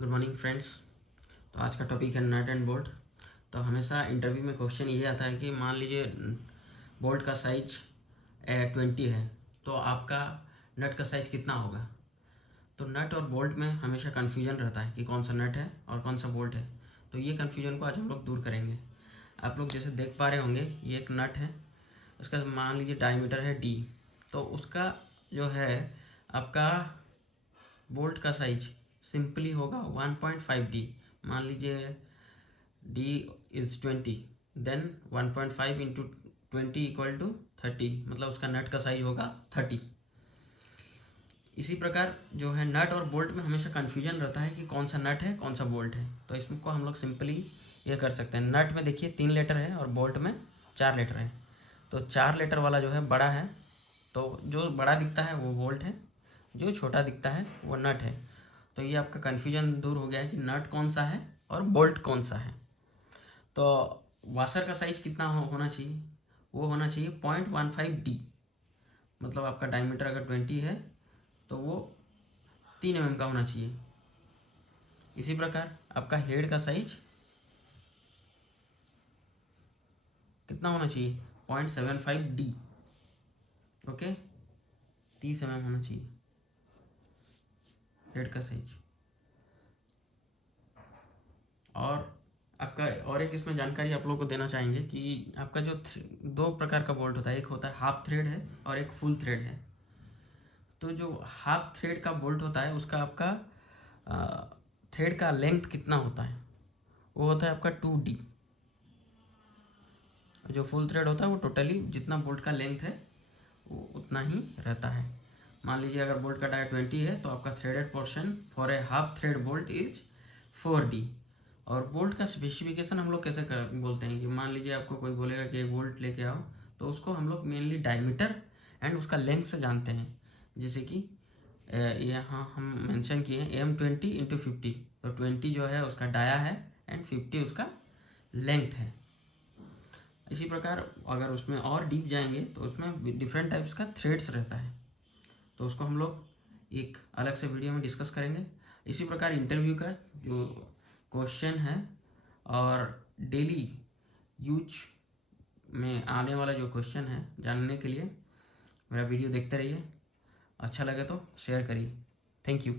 Good morning friends. तो आज का टॉपिक है नट एंड बोल्ट। तो हमेशा इंटरव्यू में क्वेश्चन ये आता है कि मान लीजिए बोल्ट का साइज 20 है तो आपका नट का साइज़ कितना होगा। तो नट और बोल्ट में हमेशा कन्फ्यूजन रहता है कि कौन सा नट है और कौन सा बोल्ट है। तो ये कन्फ्यूजन को आज हम लोग दूर करेंगे। आप लोग जैसे देख पा रहे होंगे, ये एक नट है, उसका मान लीजिए डायमीटर है D। तो उसका जो है आपका बोल्ट का साइज सिंपली होगा 1.5D। मान लीजिए D is 20, then 1.5 into 20 equal to 30, मतलब उसका नट का साइज होगा 30। इसी प्रकार जो है नट और बोल्ट में हमेशा कन्फ्यूजन रहता है कि कौन सा नट है कौन सा बोल्ट है। तो इसको हम लोग सिंपली ये कर सकते हैं। नट में देखिए 3 लेटर है और बोल्ट में 4 लेटर है। तो 4 लेटर वाला जो है बड़ा है, तो जो बड़ा दिखता है वो बोल्ट है, जो छोटा दिखता है वो नट है। तो ये आपका कन्फ्यूजन दूर हो गया है कि नट कौन सा है और बोल्ट कौन सा है। तो वाशर का साइज कितना होना चाहिए, वो होना चाहिए 0.15D। मतलब आपका डायमीटर अगर 20 है तो वो 3 mm का होना चाहिए। इसी प्रकार आपका हेड का साइज कितना होना चाहिए, 0.75D। ओके, 30 mm होना चाहिए हेड का साइज। और आपका और एक इसमें जानकारी आप लोगों को देना चाहेंगे कि आपका जो 2 प्रकार का बोल्ट होता है, एक होता है हाफ थ्रेड है और एक फुल थ्रेड है। तो जो हाफ थ्रेड का बोल्ट होता है उसका आपका थ्रेड का लेंथ कितना होता है, वो होता है आपका 2D। जो फुल थ्रेड होता है वो टोटली जितना बोल्ट का लेंथ है वो उतना ही रहता है। मान लीजिए अगर बोल्ट का डाया 20 है तो आपका threaded portion for a half thread bolt is 4D। और बोल्ट का स्पेसिफिकेशन हम लोग कैसे बोलते हैं कि मान लीजिए आपको कोई बोलेगा कि एक बोल्ट लेके आओ, तो उसको हम लोग मेनली डायमीटर एंड उसका लेंथ से जानते हैं। जैसे कि यहाँ हम मेंशन किए हैं M20x50। तो 20 जो है उसका डाया है एंड 50 उसका लेंथ है। इसी प्रकार अगर उसमें और डीप जाएंगे तो उसमें डिफरेंट टाइप्स का थ्रेड्स रहता है, तो उसको हम लोग एक अलग से वीडियो में डिस्कस करेंगे। इसी प्रकार इंटरव्यू का जो क्वेश्चन है और डेली यूज में आने वाला जो क्वेश्चन है जानने के लिए मेरा वीडियो देखते रहिए। अच्छा लगे तो शेयर करिए। Thank you.